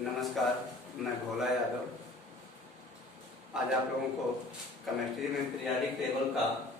नमस्कार, मैं भोला यादव। आज आप लोगों को केमिस्ट्री में पीरियोडिक टेबल का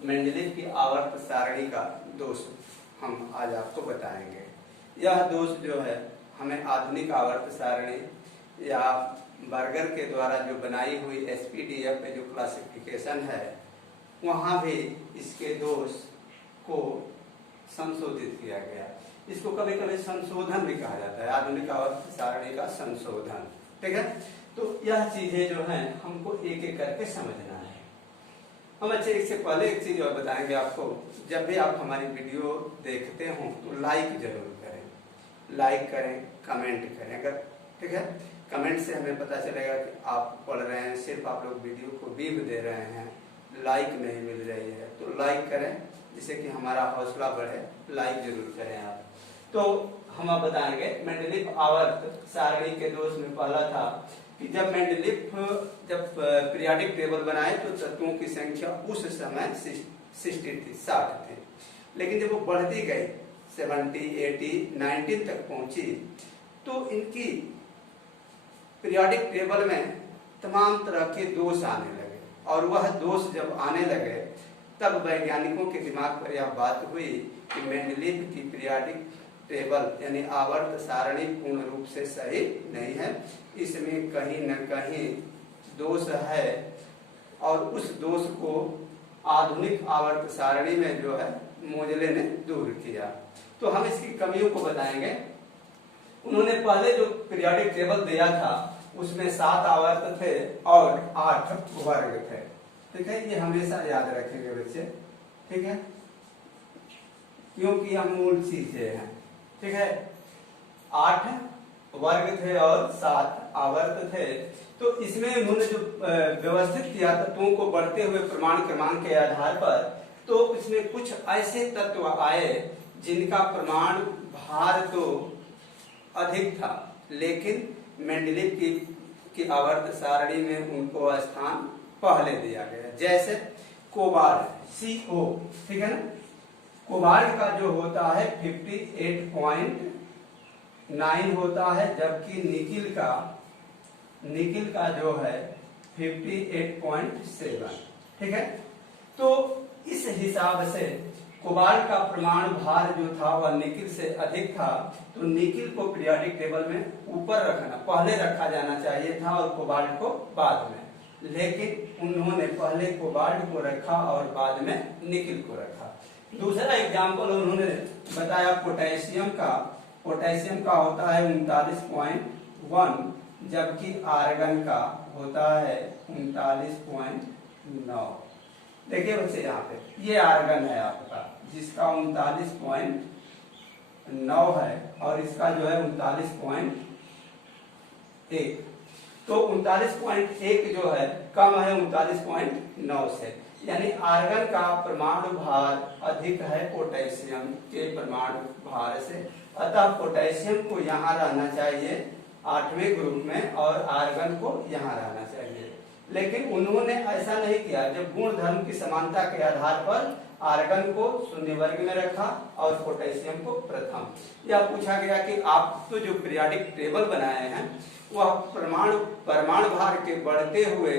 मेंडलीव की आवर्त सारणी का दोष हम आज आपको बताएंगे। यह दोष जो है हमें आधुनिक आवर्त सारणी या बर्गर के द्वारा जो बनाई हुई SPDF में जो क्लासिफिकेशन है वहाँ भी इसके दोष को संशोधित किया गया। इसको कभी कभी संशोधन भी कहा जाता है, आधुनिक आवर्त सारणी का संशोधन। ठीक है, तो यह चीजें जो हैं हमको एक एक करके समझना है। हम अच्छे इससे पहले एक चीज और बताएंगे आपको, जब भी आप हमारी वीडियो देखते हो तो लाइक जरूर करें, लाइक करें, कमेंट करें। अगर ठीक है, कमेंट से हमें पता चलेगा कि आप पढ़ रहे हैं, सिर्फ आप लोग वीडियो को व्यू दे रहे हैं, लाइक नहीं मिल रही है, तो लाइक करें जिससे कि हमारा हौसला बढ़े। लाइक जरूर करें आप। तो हम अब बताएंगे मेंडलीव आवर्त सारणी के दोष में पहला था कि जब पीरियोडिक टेबल बनाए तो तत्वों की संख्या उस समय 60 थी, 60 थी। लेकिन जब वो बढ़ती गई 70, 80, 90 तक पहुंची तो इनकी पीरियोडिक टेबल में तमाम तरह के दोष आने लगे। और वह दोष जब आने लगे तब वैज्ञानिकों के दिमाग पर यह बात हुई कि मेंडलीव की पीरियोडिक टेबल यानी आवर्त सारणी पूर्ण रूप से सही नहीं है, इसमें कहीं न कहीं दोष है। और उस दोष को आधुनिक आवर्त सारणी में जो है मोजले ने दूर किया। तो हम इसकी कमियों को बताएंगे। उन्होंने पहले जो पीरियोडिक टेबल दिया था उसमें 7 आवर्त थे और 8 वर्ग थे। ठीक है, ये हमेशा याद रखेंगे बच्चे। ठीक है, क्योंकि यह मूल चीजें हैं। ठीक है, 8 वर्ग थे और 7 आवर्त थे। तो इसमें उन्होंने जो व्यवस्थित किया तत्वों को बढ़ते हुए प्रमाण क्रमांक के आधार पर, तो इसमें कुछ ऐसे तत्व आए जिनका प्रमाण भार तो अधिक था, लेकिन मेंडलीव की आवर्त सारणी में उनको स्थान पहले दिया गया। जैसे कोबाल्ट CO, ठीक है ना, कोबाल्ट का जो होता है 58.9 होता है, जबकि निकिल का जो है 58.7। ठीक है, तो इस हिसाब से कोबाल्ट का प्रमाण भार जो था वह निकिल से अधिक था, तो निकिल को पीरियोडिक टेबल में ऊपर रखना, पहले रखा जाना चाहिए था और कोबाल्ट को बाद में। लेकिन उन्होंने पहले कोबाल्ट को रखा और बाद में निकिल को रखा। दूसरा एग्जाम्पल उन्होंने बताया पोटेशियम का। पोटेशियम का होता है 39.1, जबकि आर्गन का होता है 39.9। देखिए बच्चे, यहाँ पे ये आर्गन है आपका जिसका 39.9 है और इसका जो है 39.1। तो 39.1 जो है कम है 39.9 से, यानी आर्गन का परमाणु भार अधिक है पोटेशियम के परमाणु भार से। अतः पोटेशियम को यहाँ रहना चाहिए 8वें ग्रुप में और आर्गन को यहाँ रहना चाहिए। लेकिन उन्होंने ऐसा नहीं किया। जब गुण धर्म की समानता के आधार पर आर्गन को 0 वर्ग में रखा और पोटेशियम को प्रथम। यह पूछा गया कि आप तो जो पीरियोडिक टेबल बनाए हैं वह परमाणु भार के बढ़ते हुए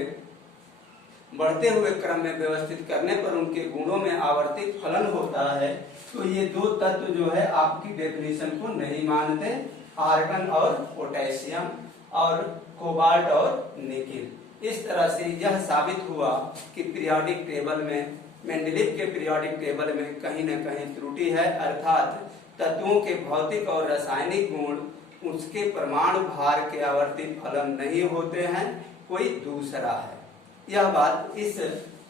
क्रम में व्यवस्थित करने पर उनके गुणों में आवर्तित फलन होता है, तो ये 2 तत्व जो है आपकी डेफिनेशन को नहीं मानते, आर्गन और पोटेशियम और कोबाल्ट और निकिल। इस तरह से यह साबित हुआ कि पीरियोडिक टेबल में, मेंडलीव के पीरियोडिक टेबल में कहीं न कहीं त्रुटि है, अर्थात तत्वों के भौतिक और रासायनिक गुण उसके परमाणु भार के आवर्ती फलन नहीं होते हैं, कोई दूसरा है। यह बात इस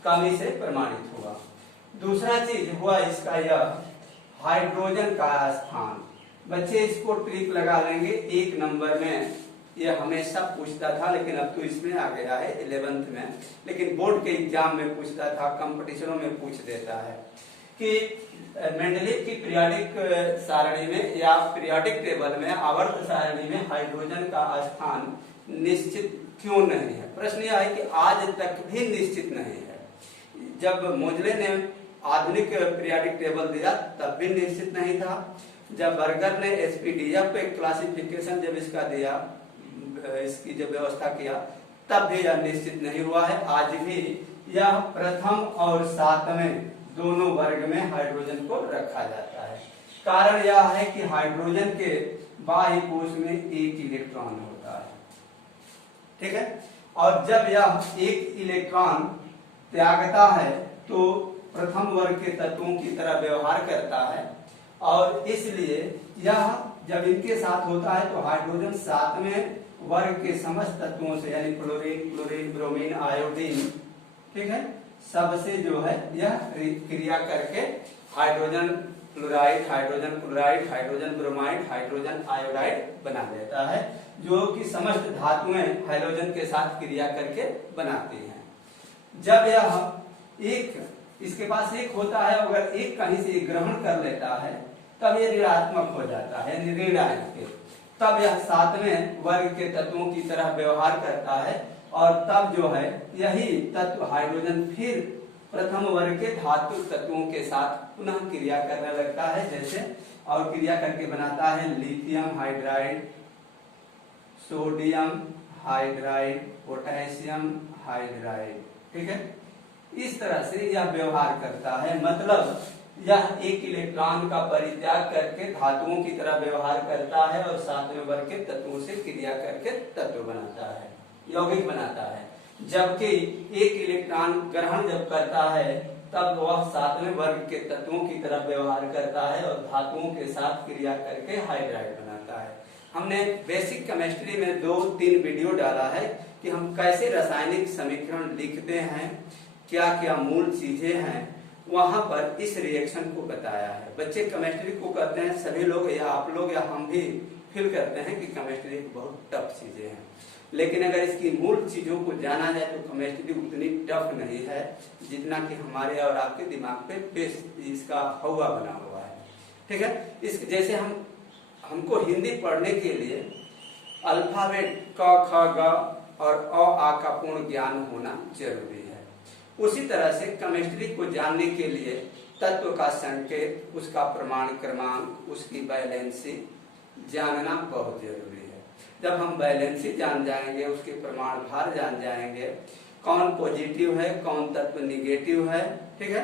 कमी से प्रमाणित हुआ। दूसरा चीज हुआ इसका यह हाइड्रोजन का स्थान। बच्चे इसको ट्रिक लगा लेंगे 1 नंबर में। यह हमेशा पूछता था, लेकिन अब तो इसमें आ गया है 11th में, लेकिन बोर्ड के एग्जाम में पूछता था, कंपटीशनों में पूछ देता है कि मेंडलीव की पीरियोडिक सारणी में या पीरियोडिक टेबल में आवर्त सारणी में हाइड्रोजन का स्थान निश्चित क्यों नहीं है। प्रश्न यह है कि आज तक भी निश्चित नहीं है। जब मोजले ने आधुनिक पीरियोडिक टेबल दिया तब भी निश्चित नहीं था। जब बर्गर ने एसपीडीएफ पे क्लासिफिकेशन जब इसका दिया, इसकी जब व्यवस्था किया, तब भी यह निश्चित नहीं हुआ है। आज भी यह प्रथम और सातवें दोनों वर्ग में हाइड्रोजन को रखा जाता है। कारण यह है कि हाइड्रोजन के बाह्य कोश में एक इलेक्ट्रॉन होता है, ठीक है, और जब यह एक इलेक्ट्रॉन त्यागता है तो प्रथम वर्ग के तत्वों की तरह व्यवहार करता है, और इसलिए यह जब इनके साथ होता है तो हाइड्रोजन सातवें वर्ग के समस्त तत्वों से, यानी क्लोरीन, क्लोरीन, ब्रोमीन, आयोडीन, ठीक है, सबसे जो है यह क्रिया करके hydrogen chloride, hydrogen chloride, hydrogen bromide, hydrogen iodide बना देता है, जो कि समस्त धातुएं हाइड्रोजन के साथ क्रिया करके बनाती हैं। जब यह एक इसके पास एक होता है, अगर एक कहीं से ग्रहण कर लेता है तब यह ऋणात्मक हो जाता है, यानी ऋण आएंगे, तब यह सातवें वर्ग के तत्वों की तरह व्यवहार करता है, और तब जो है यही तत्व हाइड्रोजन फिर प्रथम वर्ग के धातु तत्वों के साथ पुनः क्रिया करने लगता है, जैसे और क्रिया करके बनाता है lithium hydride, sodium hydride, potassium hydride, ठीक है। इस तरह से यह व्यवहार करता है, मतलब यह एक इलेक्ट्रॉन का परित्याग करके धातुओं की तरह व्यवहार करता है और सातवें वर्ग के तत्वों से क्रिया करके तत्व बनाता है, यौगिक बनाता है। जबकि एक इलेक्ट्रॉन ग्रहण जब करता है तब वह सातवें वर्ग के तत्वों की तरह व्यवहार करता है और धातुओं के साथ क्रिया करके हाइड्राइड बनाता है। हमने बेसिक केमिस्ट्री में 2-3 वीडियो डाला है कि हम कैसे रासायनिक समीकरण लिखते हैं, क्या क्या मूल चीजें हैं, वहां पर इस रिएक्शन को बताया है। बच्चे केमिस्ट्री को करते हैं, सभी लोग या आप लोग या हम भी फील करते हैं कि केमिस्ट्री बहुत टफ चीजें हैं, लेकिन अगर इसकी मूल चीजों को जाना जाए तो केमिस्ट्री उतनी टफ नहीं है जितना कि हमारे और आपके दिमाग पे बेस इसका हवा बना हुआ है, ठीक है। इस जैसे हमको हिंदी पढ़ने के लिए अल्फाबेट क ख ग और अ आ का पूर्ण ज्ञान होना जरूरी है, उसी तरह से केमिस्ट्री को जानने के लिए तत्व का संकेत, उसका प्रमाण क्रमांक, उसकी वैलेंसी जानना बहुत जरूरी है। जब हम वैलेंसी जान जाएंगे, उसके प्रमाण भार जान जाएंगे, कौन पॉजिटिव है कौन तत्व निगेटिव है, ठीक है,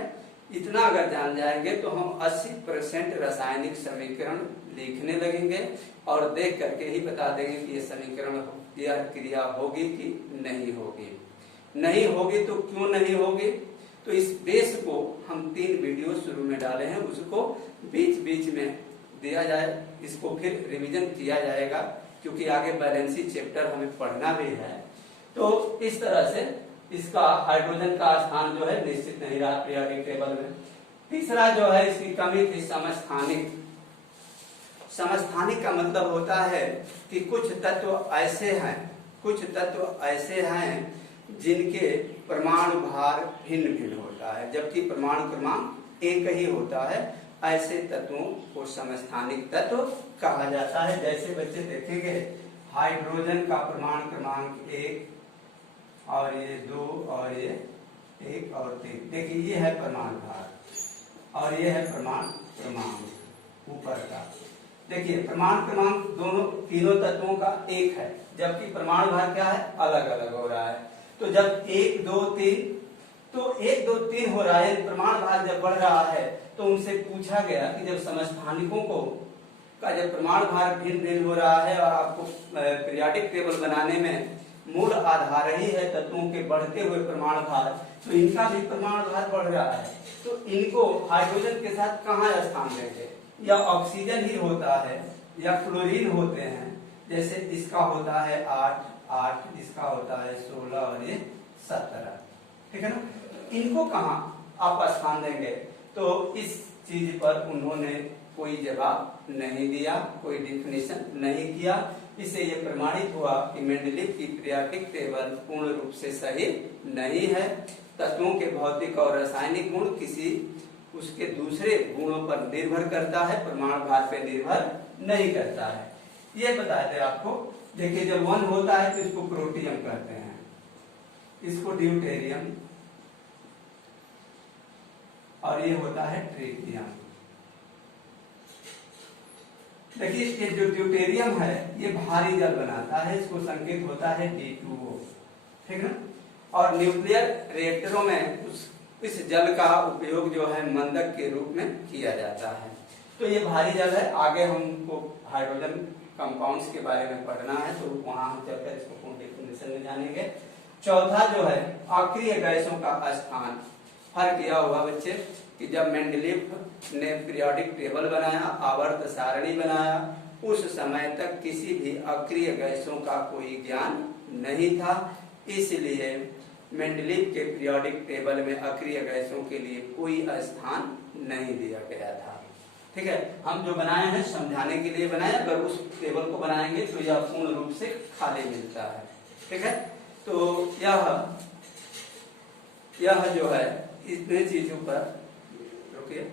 इतना अगर जान जाएंगे तो हम 80% रासायनिक समीकरण लिखने लगेंगे और देख करके ही बता देंगे कि ये समीकरण या क्रिया होगी कि नहीं होगी। नहीं होगी तो क्यों नहीं होगी, तो इस बेस को हम 3 वीडियो शुरू में डाले हैं, उसको बीच बीच में दिया जाए, इसको फिर रिवीजन किया जाएगा क्योंकि आगे बैलेंसी चैप्टर हमें पढ़ना भी है। तो इस तरह से इसका हाइड्रोजन का स्थान जो है निश्चित नहीं रहा पीरियोडिक टेबल में। तीसरा जो है इसकी कमी थी समस्थानिक। समस्थानिक का मतलब होता है कि कुछ तत्व ऐसे हैं जिनके परमाणु भार भिन्न भिन्न होता है जबकि परमाणु क्रमांक एक ही होता है, ऐसे तत्वों को समस्थानिक तत्व कहा जाता है। जैसे बच्चे देखेंगे हाइड्रोजन का परमाणु क्रमांक 1 और ये 2 और ये 1 और 3, देखिए ये है परमाणु भार और ये है परमाणु क्रमांक ऊपर का। देखिए परमाणु क्रमांक तीनों तत्वों का 1 है जबकि परमाणु भार क्या है, अलग अलग हो रहा है। तो जब 1 2 3 तो 1 2 3 हो रहा है, परमाणु भार जब बढ़ रहा है तो उनसे पूछा गया कि जब समस्थानिकों को का जब परमाणु भार भिन्न भिन्न हो रहा है और आपको पीरियोडिक टेबल बनाने में मूल आधार ही है तत्वों के बढ़ते हुए परमाणु भार, तो इनका भी परमाणु भार बढ़ रहा है, तो इनको हाइड्रोजन के साथ कहाँ स्थान देंगे, या ऑक्सीजन ही होता है या क्लोरीन होते हैं, जैसे इसका होता है 8, इसका होता है 16 और ये 17, ठीक है ना, इनको कहाँ आप स्थान देंगे। तो इस चीज पर उन्होंने कोई जवाब नहीं दिया, कोई डिफिनेशन नहीं किया, इससे ये प्रमाणित हुआ कि मेंडलीव की पीरियोडिक टेबल पूर्ण रूप से सही नहीं है। तत्वों के भौतिक और रासायनिक गुण किसी उसके दूसरे गुणों पर निर्भर करता है, परमाणु भार पे निर्भर नहीं करता है। ये बताते हैं आपको। देखिए जब 1 होता है तो इसको प्रोटियम कहते हैं, इसको ड्यूटेरियम, और ये होता है ट्रिटियम। देखिए ये जो ड्यूटेरियम है ये भारी जल बनाता है, इसको संकेत होता है D2O, ठीक है। और न्यूक्लियर रिएक्टरों में इस जल का उपयोग जो है मंदक के रूप में किया जाता है। तो ये भारी जल है। आगे हमको हाइड्रोजन कंपाउंड्स के बारे में पढ़ना है, तो वहां हम चलकर इसको पूर्ण डेफिनेशन में जानेंगे। चौथा जो है अक्रिय गैसों का स्थान। फर्क यह हुआ बच्चे कि जब मेंडलीफ ने पीरियोडिक टेबल बनाया, आवर्त सारणी बनाया, उस समय तक किसी भी अक्रिय गैसों का कोई ज्ञान नहीं था, इसलिए मेंडलीफ के पीरियोडिक टेबल में अक्रिय गैसों के लिए कोई स्थान नहीं दिया गया था। ठीक है, हम जो बनाए हैं समझाने के लिए बनाए, अगर उस टेबल को बनाएंगे तो यह पूर्ण रूप से खाली मिलता है। ठीक है, तो यह जो है इतने चीजों पर रुकिए।